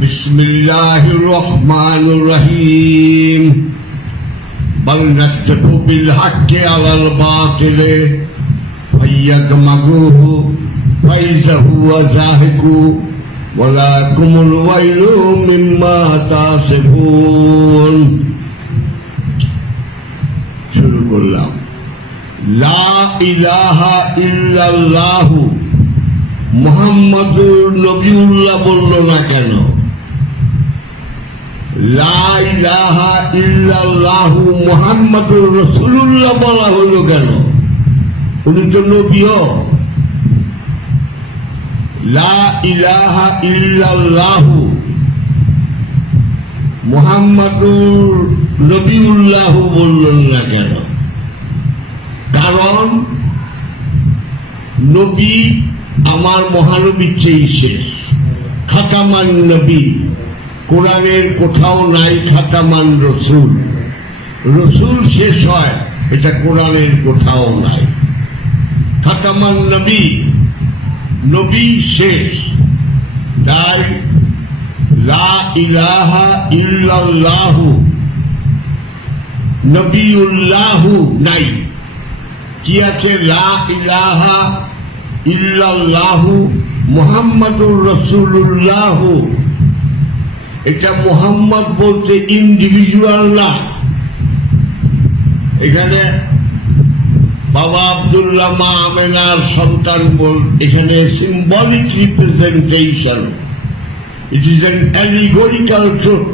বিসমিল্লাহির রহমানির রহিম। বল নাকতু বিল হাক্কি আলাল বাতিলে ফায়াদমাগুহু ফাইযা হুয়া যাহিকু ওয়ালাকুমুল ওয়াইলু মিম্মা তাসিফুন। শুরু করলাম। লা ইলাহা ইল্লাল্লাহু মুহাম্মাদুর নবিউল্লাহ বলল না কেন? লা ইলাহা ইল্লাল্লাহু মুহাম্মাদুর রাসূলুল্লাহ বলা হলো কেন? উনি তো নবীও। লা ইলাহা ইল্লাল্লাহু মুহাম্মাদুর নবিউল্লাহ বললেন না কেন? কারণ নবী আমার মহানবীর চেয়ে শেষ, খাতামান নবী। কোরআনের কোথাও নাই খাতামান রসুল। রসুল শেষ হয়, এটা কোরআনের কোথাও নাই। খাতামান নবী, নবী শেষ। তাই লা ইলাহা ইল্লাল্লাহু নবিউল্লাহু নাই। কি আছে? লা ইলাহা ইল্লাল্লাহু মুহাম্মাদুর রাসূলুল্লাহ। এটা মুহাম্মদ বলতে ইন্ডিভিজুয়াল না। এখানে বাবা আব্দুল্লাহ মা আমেনার সন্তান বল, এখানে symbolic representation. It is an allegorical truth.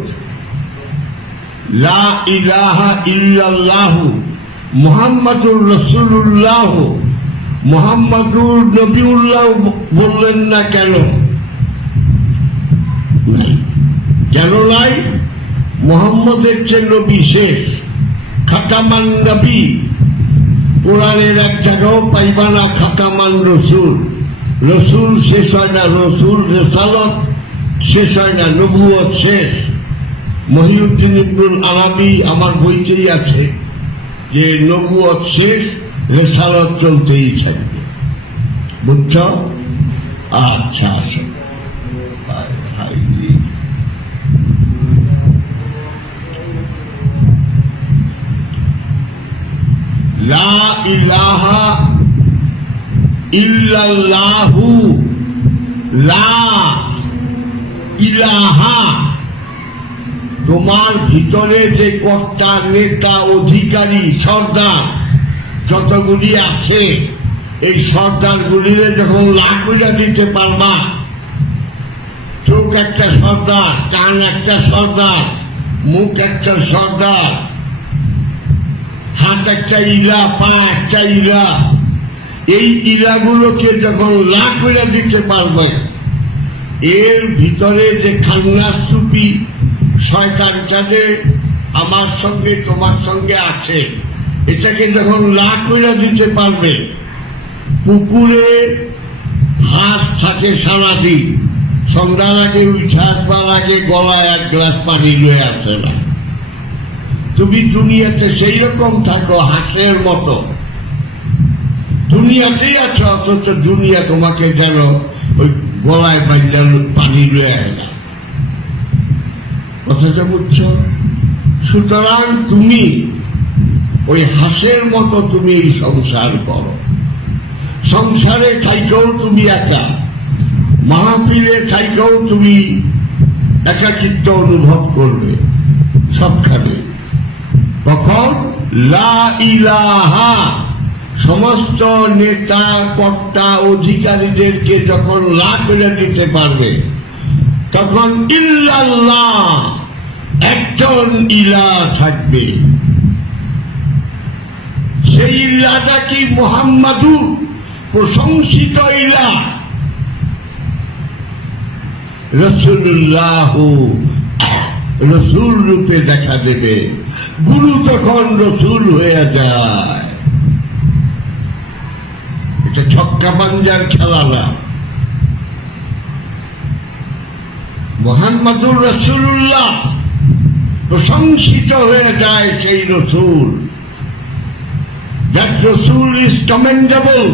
লা ইলাহা ইল্লাল্লাহু মুহাম্মাদুর রাসূলুল্লাহ। মুহাম্মাদুর নবিউল্লাহ বললেন না কেন? কেন নাই? মুহাম্মদের চেয়ে নবী শেষ, খাতামান নবী। কোরআনের এক জায়গাও পাইবা না খাতামান রসুল। রসুল শেষ হয় না, রসুল রিসালাত শেষ হয় না, নবুয়ত শেষ। মহিউদ্দিন ইবনুল আরাবী আমার বইতেই আছে যে নবুয়ত শেষ, রিসালাত চলতেই থাকবে। বুঝছ? আচ্ছা, লা ইলাহা ইল্লাল্লাহু, লা ইলাহা। তোমার ভিতরে যে কর্তা, নেতা, অধিকারী, সর্দার যতগুলি আছে, এই সর্দার গুলিরে যখন লাখ করে দিতে পারবা, চোখ একটা সর্দার, কান একটা সর্দার, মুখ একটা সর্দার, হাত একটা ইলা, পা একটা ইলা, এই ইলাগুলোকে যখন লাখ করে দিতে পারবে, এর ভিতরে যে খান্নাসুপি শয়তানটা যে আমার সঙ্গে তোমার সঙ্গে আছে, এটাকে যখন লাখ করে দিতে পারবে। পুকুরে হাঁস থাকে সারাদিন, সন্ধ্যার আগে উঠে আসবার আগে গলায় এক গ্লাস পানি লয়ে আসে না। তুমি দুনিয়াতে সেই রকম থাকো হাঁসের মতো, দুনিয়াতেই আছো, অথচ দুনিয়া তোমাকে যেন ওই গলায় পানি লয়ে আসে না। কথাটা বুঝছো? সুতরাং তুমি ওই হাঁসের মতো তুমি এই সংসার করো। সংসারে থাইকেও তুমি একা, মাহফিলে থাইকেও তুমি একাকিত্ব অনুভব করবে সবখানে। তখন লা ইলাহা, সমস্ত নেতা, কর্তা, অধিকারীদেরকে যখন লা করে দিতে পারবে, তখন ইল্লাল্লাহ, একজন ইলাহ থাকবে। সেই ইলাহটা কি? মুহাম্মাদুর প্রশংসিত ইলাহ রাসূলুল্লাহ, রসুল রূপে দেখা দেবে। গুরু তখন রসুল হয়ে যায়। এটা ছক্কা পাঞ্জার খেলা না। মুহাম্মাদুর রাসূলুল্লাহ প্রশংসিত হয়ে যায় সেই রসুল। That Rasul is commendable.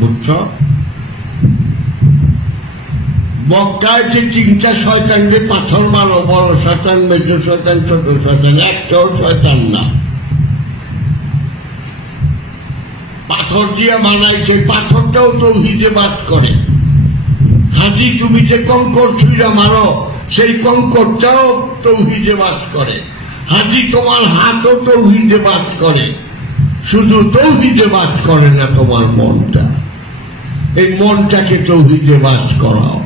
বুঝছ? মক্কায় যে তিনটা শয়তানকে পাথর মারো, বড় শয়তান, মেজো শয়তান, ছোট শয়তান, একটাও শয়তান না। পাথর দিয়ে বানায়, সেই পাথরটাও তৌহিদে বাস করে। হাজি তুমি যে কঙ্কর ছুঁড়া মারো, সেই কঙ্করটাও তৌহিদে বাস করে। হাজি তোমার হাতও তৌহিদে বাস করে। শুধু তৌহিদে বাস করে না তোমার মনটা, এই মনটাকে তৌহিদে বাস করাও।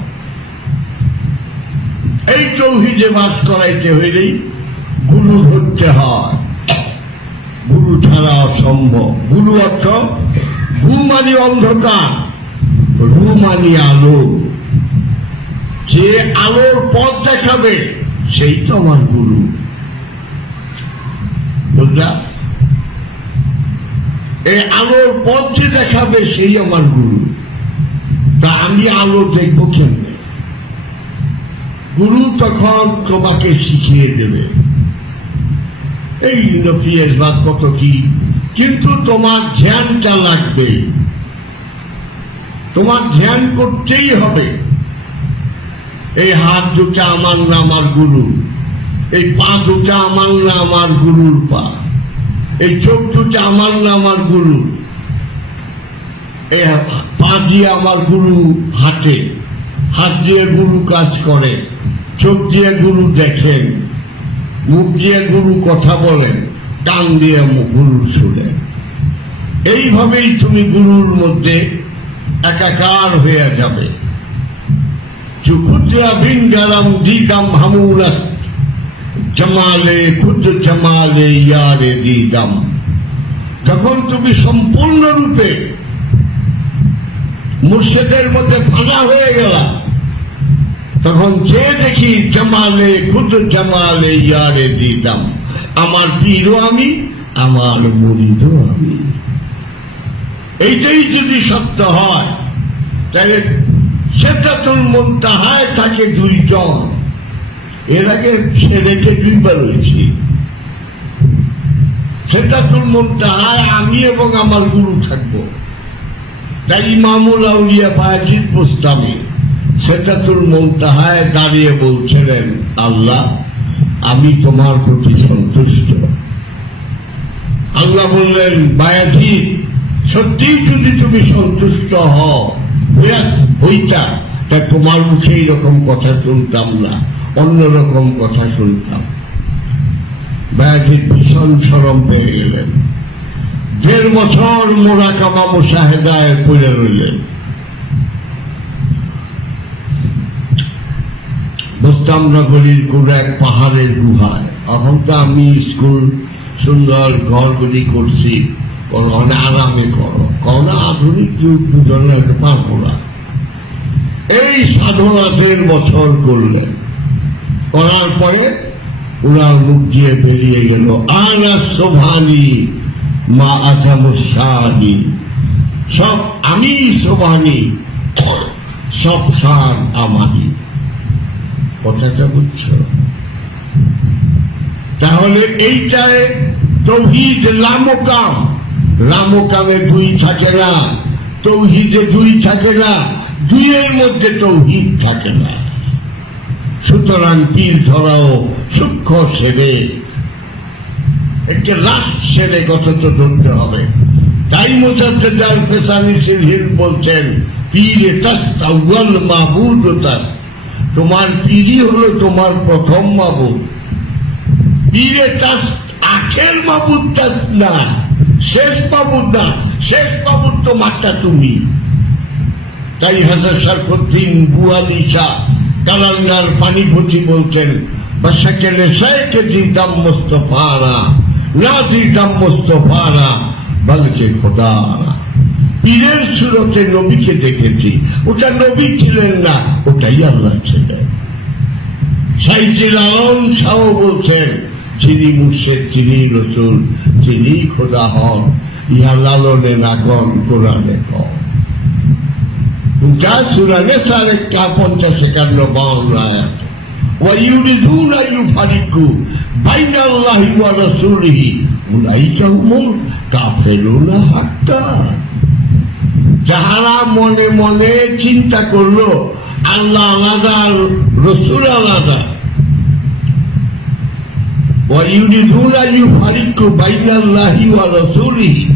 এই তৌহিদে বাস করাইতে হইলেই গুরু ধরতে হয়। গুরু ছাড়া অসম্ভব। গুরু অর্থ গু মানে অন্ধকার, রু মানে আলো। যে আলোর পথ দেখাবে সেই তো আমার গুরু, বুঝলা? এই আলোর পথ যে দেখাবে সেই আমার গুরু। তা আমি আলো দেখবো কেমনে? গুরু তখন তোমাকে শিখিয়ে দেবে এই নফিয়ের বাদ কত কি, কিন্তু তোমার ধ্যানটা লাগবে। তোমার ধ্যান করতেই হবে। এই হাত দুটা আমার না আমার গুরু, এই পা দুটা আমার না আমার গুরুর পা, এই চোখ দুটা আমার না আমার গুরু। এই পা দিয়ে আমার গুরু হাঁটে, হাত দিয়ে গুরু কাজ করে, চোখ দিয়ে গুরু দেখেন, মুখ দিয়ে গুরু কথা বলেন, কান দিয়ে গুরু শুনেন। এইভাবেই তুমি গুরুর মধ্যে একাকার হয়ে যাবে। চুকুদ্রা ভিঙ্গারাম দিগাম হামুরাস জমালে খুদ জমালে ইয়ারে দিগাম। যখন তুমি সম্পূর্ণরূপে মুর্শিদের মধ্যে ফাঁকা হয়ে গেলা, তখন যে দেখি জমালে খুদ জমালে ইয়ারে দিদাম, আমার পীরও আমি, আমার মুরিদও আমি। এইটাই যদি সত্য হয়, তাহলে সিদরাতুল মুনতাহায় থাকে দুইজন। এর আগে ছেলেকে দুইবার হয়েছি। সিদরাতুল মুনতাহায় আমি এবং আমার গুরু থাকবো। তাই ইমামুল আউলিয়া বায়েজিদ বুস্তামি সিদরাতুল মুনতাহায় দাঁড়িয়ে বলছিলেন, আল্লাহ আমি তোমার প্রতি সন্তুষ্ট। আল্লাহ বললেন, বায়েজিদ সত্যিই যদি তুমি সন্তুষ্ট হইতা, তা তোমার মুখে এইরকম কথা শুনতাম না, অন্যরকম কথা শুনতাম। বায়েজিদ ভীষণ শরম পেয়ে গেলেন। 1.5 বছর মোরাকাবা মুশাহেদায় পড়ে রইলেন। বোস্তামনগরীর কোন এক পাহাড়ের গুহায়। এখন তো আমি স্কুল সুন্দর ঘরগুলি করছি, অনেক আরামে করো, কোন আধুনিক যুগ দুজনে পারবো না। এই সাধনা 1.5 বছর করলেন। করার পরে ওনার মুখ দিয়ে বেরিয়ে গেল, আনা শোভানি মা আসামুসানি, সব আমি শোভানি, সব সার আমারই। কথাটা বুঝছো? তাহলে এইটায় তৌহিদ লামকাম। লামকামে 2 থাকে না, তৌহিদে 2 থাকে না, 2-এর মধ্যে তৌহিদ থাকে না। সুতরাং পীর ধরাও সূক্ষ্ম সেরে, একটা লাস্ট সেরে কত তো ধরতে হবে। তাই মুজাদ্দিদ আল-ফিসানি সিলহিল বলছেন, পীরে তাস্ত আউয়াল মাবুদ তাস্ত, তোমার পীরই হলো তোমার প্রথম মাবুদ। পীরে তাস্ত আখের মাবুদ তাস্ত না, শেষ মাবুদ না, শেষ মাবুদ তোমারটা তুমি। তাই হযরত শরফুদ্দীন বুয়ালি শাহ কালাঙ্গার পানিভূতি বলছেন, বশকেলে শেখ দিদাম মুস্তফারা না দিদাম মুস্তফারা বলকে খোদা। পীরের সুরতে নবীকে দেখেছি, ওটা নবী ছিলেন না, ওটাই আল্লাহ ছিলেন। সাইজিল আলম শাহ বলছেন, যিনি মুর্শিদ, যিনি রসুল, যিনি খোদা হন, ইহা লালনে না কন, কোরআনে কন। যা সুরানে 50-51 আয়াত। وَيُرِيدُونَ أَن يُفَرِّقُوا بَيْنَ اللَّهِ وَرَسُولِهِ أُولَئِكَ هُمُ الْكَافِرُونَ حَقًّا। যাহারা মনে মনে চিন্তা করলো আল্লাহ আলাদা, রসুল আলাদা। وَيُرِيدُونَ أَن يُفَرِّقُوا بَيْنَ اللَّهِ وَرَسُولِهِ,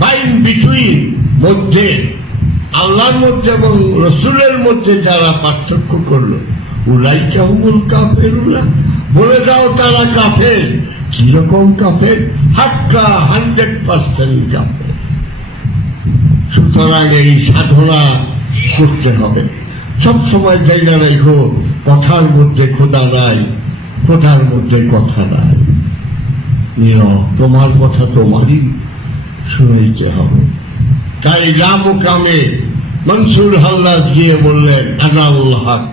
বাইন বিটুইন, মধ্যে আল্লাহর মধ্যে এবং রসুলের মধ্যে যারা পার্থক্য করলো, উলাইকা হুমুল কাফেরুনা, বলে দাও তারা কাফের। কিরকম কাফের? হাক্কা 100% কাফের। সুতরাং এই সাধনা করতে হবে। সবসময় জায়গা রেখো, কথার মধ্যে খোদা নাই, খোদার মধ্যে কথা নাই। তোমার কথা তোমারই শুনতে হবে। তাই রাম কামে মনসুর হাল্লাস গিয়ে বললেন, আনা আল্লাহ